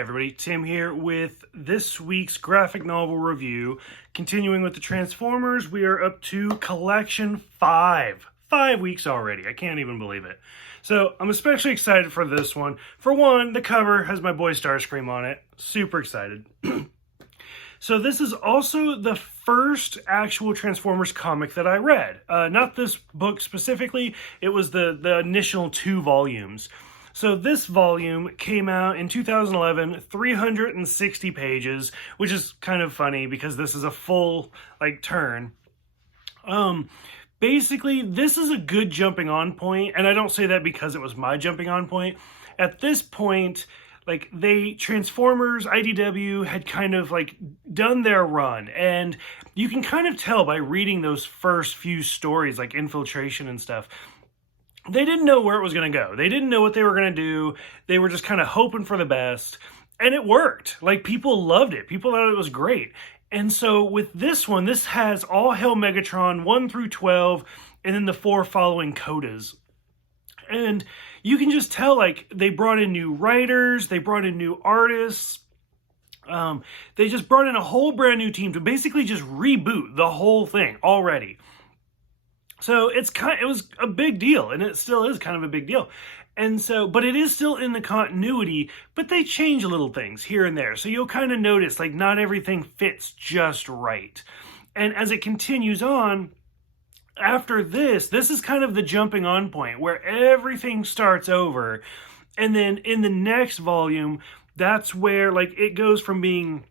Hey everybody, Tim here with this week's graphic novel review. Continuing with the Transformers, we are up to collection 5. 5 weeks already, I can't even believe it. So I'm especially excited for this one. For one, the cover has my boy Starscream on it. Super excited. So this is also the first actual Transformers comic that I read. Not this book specifically, it was the initial 2 volumes. So this volume came out in 2011, 360 pages, which is kind of funny because this is a full, turn. Basically, this is a good jumping on point, and I don't say that because it was my jumping on point. At this point, Transformers, IDW had kind of done their run, and you can kind of tell by reading those first few stories, like Infiltration and stuff, they didn't know where it was going to go. They didn't know what they were going to do. They were just kind of hoping for the best, and it worked. People loved it. People thought it was great. And so with this one, this has all Hail Megatron 1 through 12, and then the 4 following Codas. And you can just tell, they brought in new writers, they brought in new artists, they just brought in a whole brand new team to basically just reboot the whole thing already. So it was a big deal, and it still is kind of a big deal. And so, but it is still in the continuity, but they change little things here and there. So you'll kind of notice, not everything fits just right. And as it continues on, after this is kind of the jumping on point where everything starts over. And then in the next volume, that's where it goes from being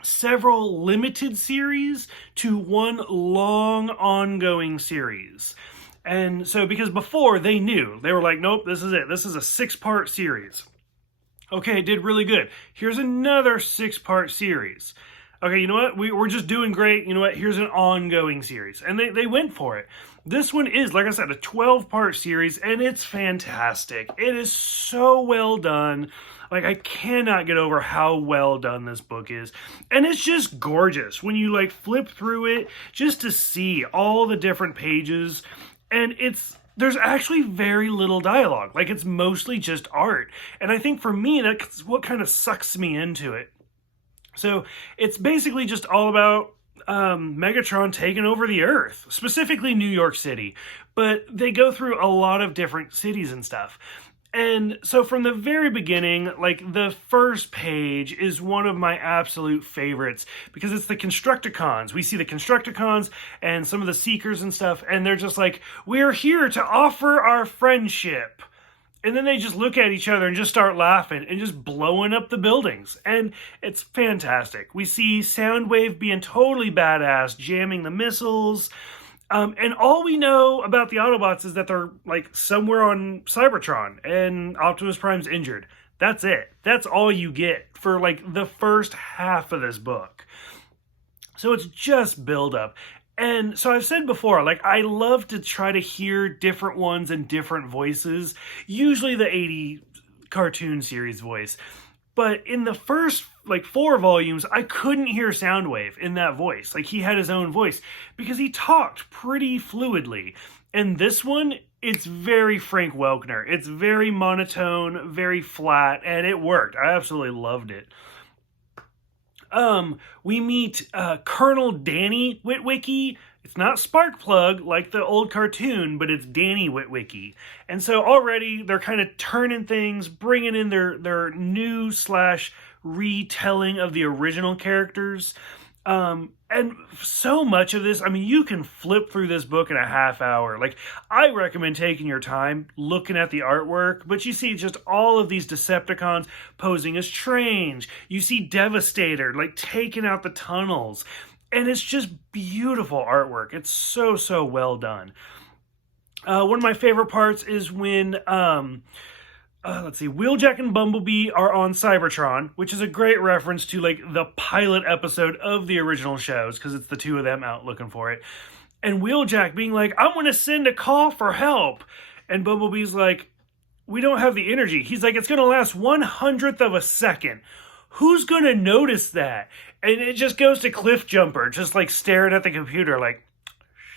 several limited series to one long ongoing series. And so because before they knew, they were like, nope, this is it. This is a 6-part series. Okay, it did really good. Here's another 6-part series. Okay, you know what? We're just doing great. You know what? Here's an ongoing series. And they went for it. This one is, like I said, a 12-part series, and it's fantastic. It is so well done. I cannot get over how well done this book is. And it's just gorgeous when you, flip through it just to see all the different pages. And there's actually very little dialogue. It's mostly just art. And I think for me, that's what kind of sucks me into it. So it's basically just all about Megatron taking over the Earth, specifically New York City. But they go through a lot of different cities and stuff. And so from the very beginning, the first page is one of my absolute favorites because it's the Constructicons. We see the Constructicons and some of the Seekers and stuff, and they're just we're here to offer our friendship. And then they just look at each other and just start laughing and just blowing up the buildings. And it's fantastic. We see Soundwave being totally badass, jamming the missiles. And all we know about the Autobots is that they're somewhere on Cybertron and Optimus Prime's injured. That's it. That's all you get for the first half of this book. So it's just build up. And so I've said before, I love to try to hear different ones in different voices, usually the 80 cartoon series voice. But in the first 4 volumes, I couldn't hear Soundwave in that voice. He had his own voice because he talked pretty fluidly. And this one, it's very Frank Welkner. It's very monotone, very flat, and it worked. I absolutely loved it. We meet Colonel Danny Witwicky. It's not Sparkplug like the old cartoon, but it's Danny Witwicky. And so already they're kind of turning things, bringing in their new / retelling of the original characters. And so much of this, you can flip through this book in a half hour. I recommend taking your time looking at the artwork, but you see just all of these Decepticons posing as Strange. You see Devastator, taking out the tunnels. And it's just beautiful artwork. It's so, so well done. One of my favorite parts is when, Wheeljack and Bumblebee are on Cybertron, which is a great reference to, the pilot episode of the original shows, because it's the 2 of them out looking for it. And Wheeljack being I'm going to send a call for help. And Bumblebee's we don't have the energy. He's it's going to last 1/100th of a second. Who's going to notice that? And it just goes to Cliff Jumper, just staring at the computer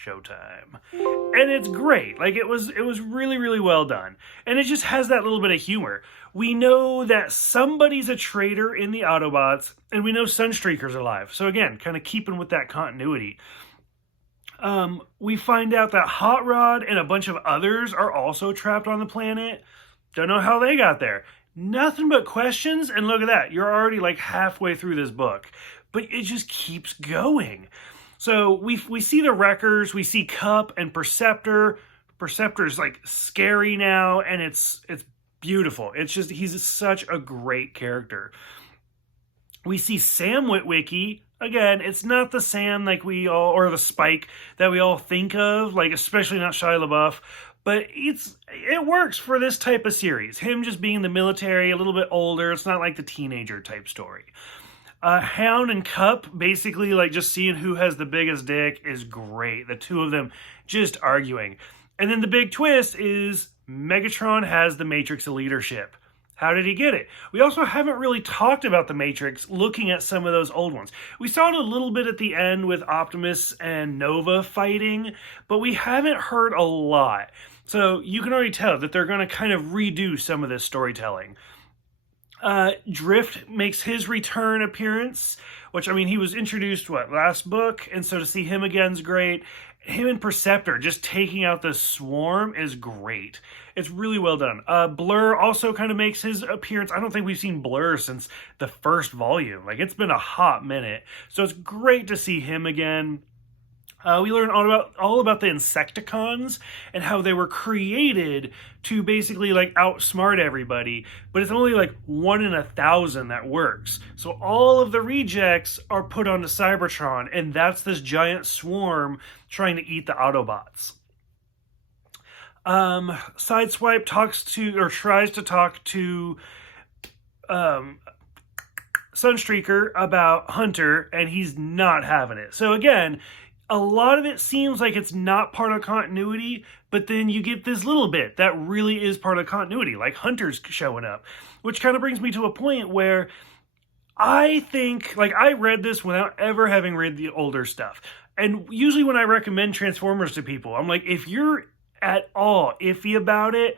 showtime. And it's great. Like, it was really, really well done. And it just has that little bit of humor. We know that somebody's a traitor in the Autobots, and we know Sunstreaker's alive. So again, kind of keeping with that continuity. We find out that Hot Rod and a bunch of others are also trapped on the planet. Don't know how they got there. Nothing but questions, and look at that. You're already like halfway through this book. But it just keeps going. So we see the Wreckers, we see Cup and Perceptor. Perceptor's like scary now, and it's beautiful. It's just, he's such a great character. We see Sam Witwicky. Again, it's not the Sam like we all, or the Spike that we all think of, like especially not Shia LaBeouf, but it works for this type of series. Him just being the military, a little bit older. It's not like the teenager type story. Hound and Cup, basically like just seeing who has the biggest dick is great. The two of them just arguing. And then the big twist is Megatron has the Matrix of leadership. How did he get it? We also haven't really talked about the Matrix, looking at some of those old ones. We saw it a little bit at the end with Optimus and Nova fighting, but we haven't heard a lot. So you can already tell that they're going to kind of redo some of this storytelling. Drift makes his return appearance, which, I mean, he was introduced, last book? And so to see him again is great. Him and Perceptor just taking out the swarm is great. It's really well done. Blur also kind of makes his appearance. I don't think we've seen Blur since the first volume. Like, it's been a hot minute. So it's great to see him again. We learn all about the Insecticons and how they were created to basically like outsmart everybody, but it's only like 1 in 1,000 that works. So all of the rejects are put onto Cybertron, and that's this giant swarm trying to eat the Autobots. Sideswipe tries to talk to Sunstreaker about Hunter, and he's not having it. So again, a lot of it seems like it's not part of continuity, but then you get this little bit that really is part of continuity, like Hunter's showing up, which kind of brings me to a point where I think, like, I read this without ever having read the older stuff. And usually when I recommend Transformers to people, I'm like, if you're at all iffy about it,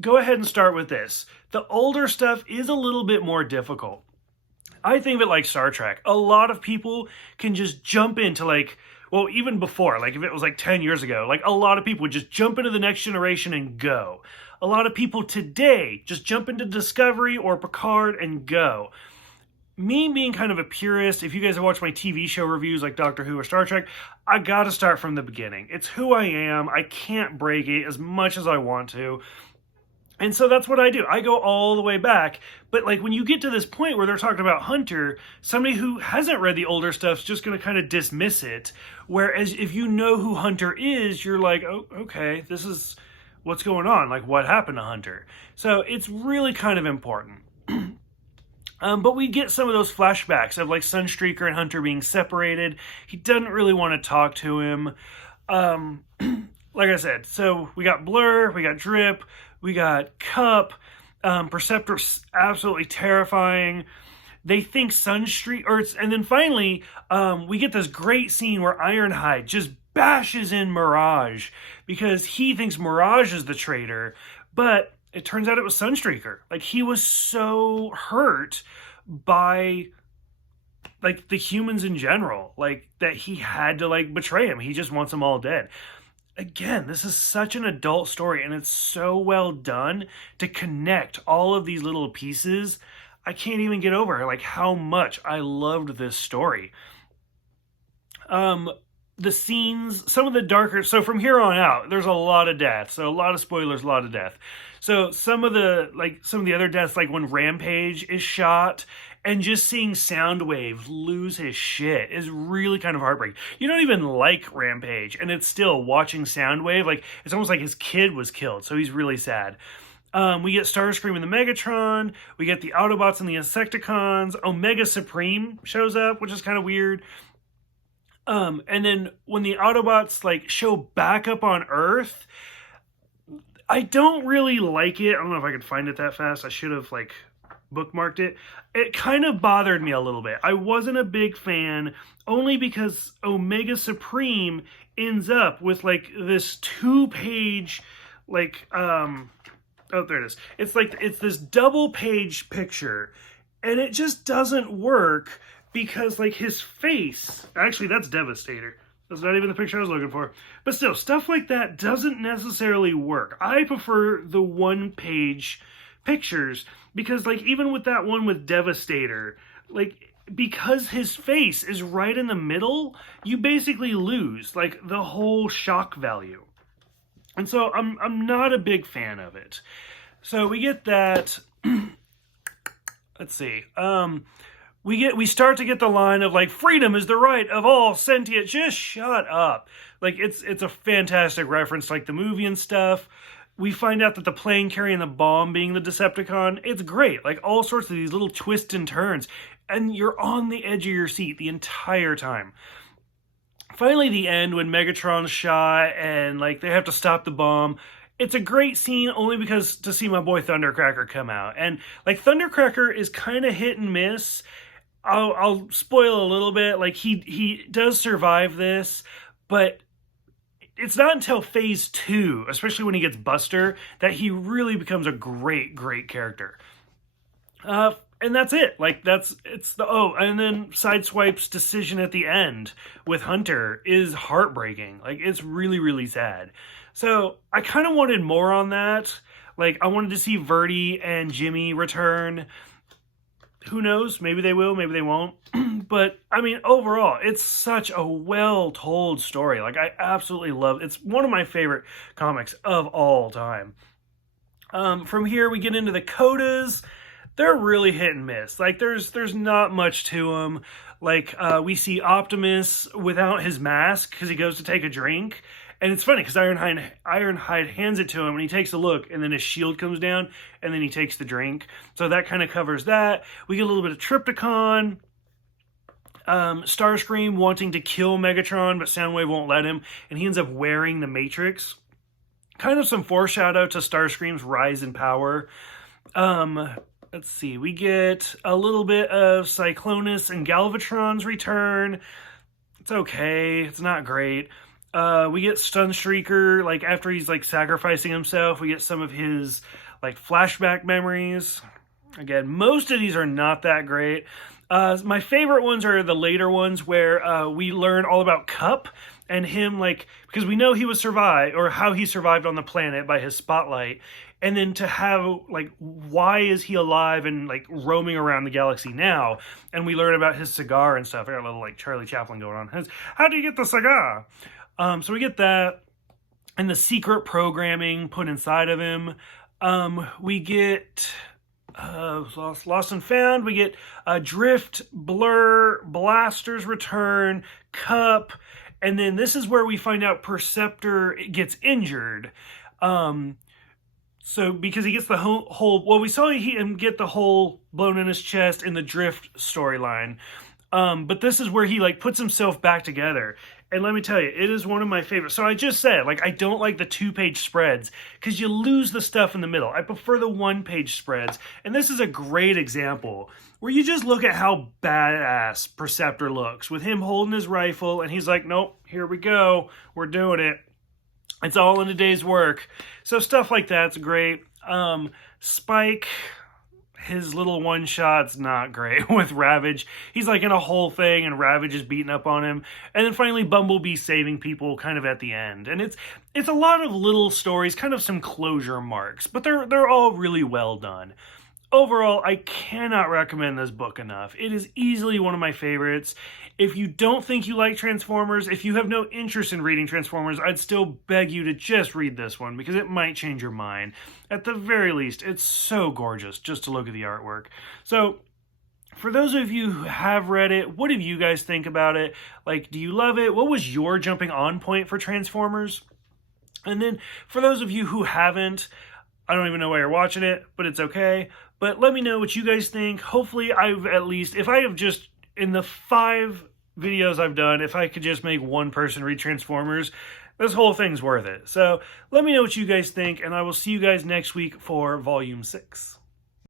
go ahead and start with this. The older stuff is a little bit more difficult. I think of it like Star Trek. A lot of people can just jump into like, well, even before, like if it was like 10 years ago, like a lot of people would just jump into the Next Generation and go. A lot of people today just jump into Discovery or Picard and go. Me being kind of a purist, if you guys have watched my TV show reviews like Doctor Who or Star Trek, I gotta start from the beginning. It's who I am. I can't break it as much as I want to. And so that's what I do. I go all the way back. But like when you get to this point where they're talking about Hunter, somebody who hasn't read the older stuff is just going to kind of dismiss it. Whereas if you know who Hunter is, you're like, oh, okay, this is what's going on. Like, what happened to Hunter? So it's really kind of important. But we get some of those flashbacks of like Sunstreaker and Hunter being separated. He doesn't really want to talk to him. Like I said, so we got Blur, we got Drip, we got Cup, Perceptor's absolutely terrifying. They think Sunstreaker, and then finally, we get this great scene where Ironhide just bashes in Mirage because he thinks Mirage is the traitor, but it turns out it was Sunstreaker. Like, he was so hurt by like the humans in general, like that he had to like betray him. He just wants them all dead. Again, this is such an adult story, and it's so well done to connect all of these little pieces. I can't even get over like how much I loved this story. The scenes, some of the darker, so from here on out, there's a lot of death. So a lot of spoilers, a lot of death. So some of the other deaths, like when Rampage is shot, and just seeing Soundwave lose his shit is really kind of heartbreaking. You don't even like Rampage, and it's still watching Soundwave. Like, it's almost like his kid was killed, so he's really sad. We get Starscream and the Megatron. We get the Autobots and the Insecticons. Omega Supreme shows up, which is kind of weird. And then when the Autobots like show back up on Earth, I don't really like it. I don't know if I could find it that fast. I should have like bookmarked it. It kind of bothered me a little bit. I wasn't a big fan, only because Omega Supreme ends up with like this 2-page, like, oh, there it is. It's this double-page picture, and it just doesn't work because, like, his face, actually, that's Devastator. That's not even the picture I was looking for. But still, stuff like that doesn't necessarily work. I prefer the 1-page pictures because, like, even with that one with Devastator, like, because his face is right in the middle, you basically lose, like, the whole shock value. And so I'm not a big fan of it. So we get that. Let's see. We start to get the line of, like, freedom is the right of all sentient. Just shut up. Like, it's a fantastic reference, like the movie and stuff. We find out that the plane carrying the bomb being the Decepticon, it's great. Like, all sorts of these little twists and turns. And you're on the edge of your seat the entire time. Finally, the end when Megatron's shot and, like, they have to stop the bomb. It's a great scene only because to see my boy Thundercracker come out. And, like, Thundercracker is kind of hit and miss. I'll spoil a little bit. Like, he does survive this, but it's not until phase 2, especially when he gets Buster, that he really becomes a great, great character. And that's it. Like, and then Sideswipe's decision at the end with Hunter is heartbreaking. Like, it's really, really sad. So, I kind of wanted more on that. Like, I wanted to see Verdi and Jimmy return. Who knows? Maybe they will, maybe they won't. But, I mean, overall, it's such a well-told story. Like, I absolutely love it. It's one of my favorite comics of all time. From here, we get into the Codas. They're really hit and miss. Like, there's not much to them. Like, we see Optimus without his mask because he goes to take a drink. And it's funny because Ironhide hands it to him and he takes a look and then his shield comes down and then he takes the drink. So that kind of covers that. We get a little bit of Trypticon. Starscream wanting to kill Megatron, but Soundwave won't let him. And he ends up wearing the Matrix. Kind of some foreshadow to Starscream's rise in power. Let's see. We get a little bit of Cyclonus and Galvatron's return. It's okay. It's not great. We get Sunstreaker, like, after he's, like, sacrificing himself. We get some of his, like, flashback memories. Again, most of these are not that great. My favorite ones are the later ones where we learn all about Cup and him, like, because we know he was how he survived on the planet by his spotlight. And then to have, like, why is he alive and, like, roaming around the galaxy now? And we learn about his cigar and stuff. I got a little, like, Charlie Chaplin going on. How do you get the cigar? So we get that, and the secret programming put inside of him. We get Lost and Found. We get Drift, Blur, Blaster's return, Cup, and then this is where we find out Perceptor gets injured. So because he gets the hole, well, we saw him get the hole blown in his chest in the Drift storyline. But this is where he, like, puts himself back together. And let me tell you, it is one of my favorites. So I just said, like, I don't like the 2-page spreads because you lose the stuff in the middle. I prefer the 1-page spreads. And this is a great example where you just look at how badass Perceptor looks with him holding his rifle. And he's like, nope, here we go. We're doing it. It's all in a day's work. So stuff like that's great. Spike, his little one-shot's not great with Ravage. He's, like, in a whole thing, and Ravage is beating up on him. And then finally, Bumblebee saving people kind of at the end. And it's a lot of little stories, kind of some closure marks. But they're all really well done. Overall, I cannot recommend this book enough. It is easily one of my favorites. If you don't think you like Transformers, if you have no interest in reading Transformers, I'd still beg you to just read this one because it might change your mind. At the very least, it's so gorgeous just to look at the artwork. So, for those of you who have read it, what do you guys think about it? Like, do you love it? What was your jumping on point for Transformers? And then, for those of you who haven't, I don't even know why you're watching it, but it's okay. But let me know what you guys think. Hopefully, if I have just, in the 5 videos I've done, if I could just make one person read Transformers, this whole thing's worth it. So, let me know what you guys think, and I will see you guys next week for Volume 6.